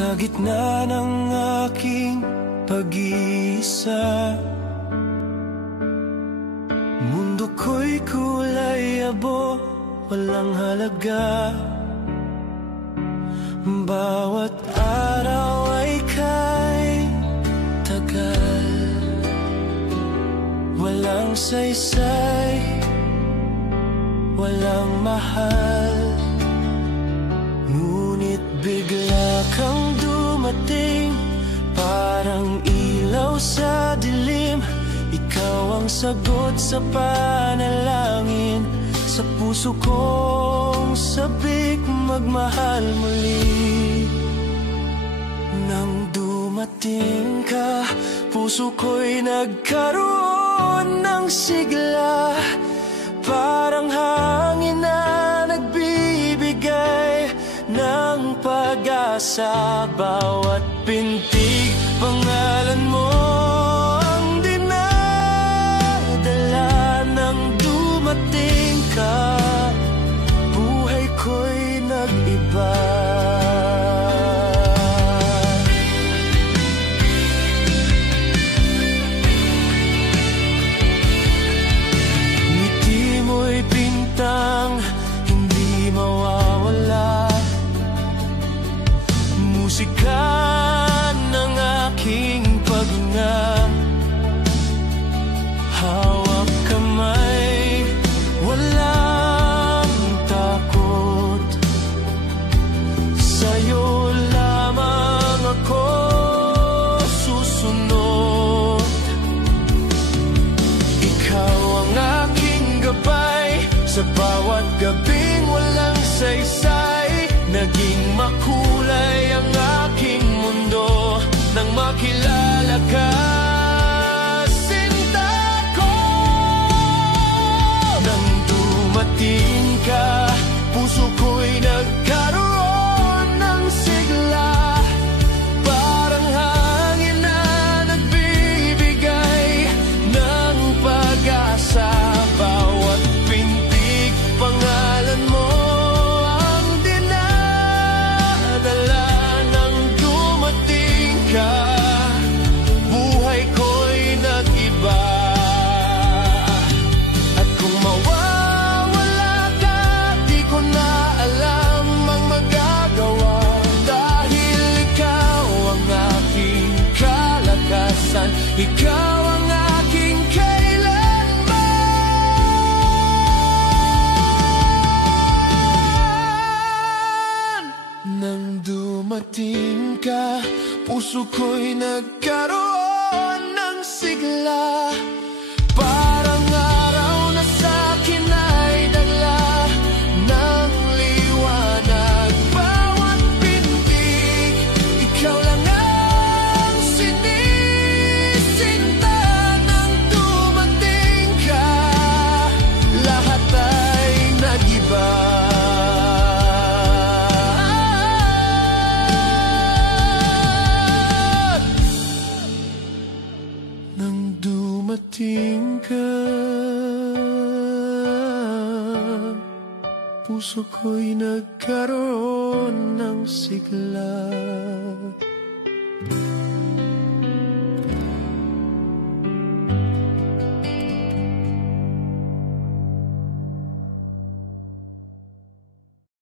Sa gitna ng aking pag-iisa, mundo ko'y kulay abo, walang halaga. Bawat araw ay kay tagal, walang saysay, walang mahal. Ngunit bigla kang dumating, parang ilaw sa dilim. Ikaw ang sagot sa panalangin, sa puso kong sabik magmahal muli. Nang dumating ka, puso ko'y nagkaroon ng sigla. Parang hangin na nagbibigay ng pag-asa. Bawat pintig, pangalan mo ang dinadala. Nang dumating ka, buhay ko'y nag-iba. Ngiti mo'y bintang hindi mawawala, musika ng aking paghinga. Hawak kamay, walang takot, sa'yo lamang ako susunod. Ikaw ang aking gabay, sa bawat gabing walang saysay. Naging makulay ang aking mundo nang makilala ka, sinta ko. Nang dumating ka, puso ko'y nagkaroon ng sigla. Parang hangin na nagbibigay ng pag-asa. Bawat pintig, pangalan mo ang dinadala. Nang dumating ka, buhay ko'y nag-iba. At kung mawawala ka, di ko na alam ang magagawa. Dahil ikaw ang aking kalakasan, ikaw ang aking kailanman. Nang dumating ka, puso ko'y nagkaroon ng sigla. Parang araw na sa'kin ay dagla ng liwanag. Bawat pintig, ikaw lang ang sinisinta. Nang dumating ka, lahat ay nag-iba. Nang dumating ka, puso ko'y nagkaroon ng sigla.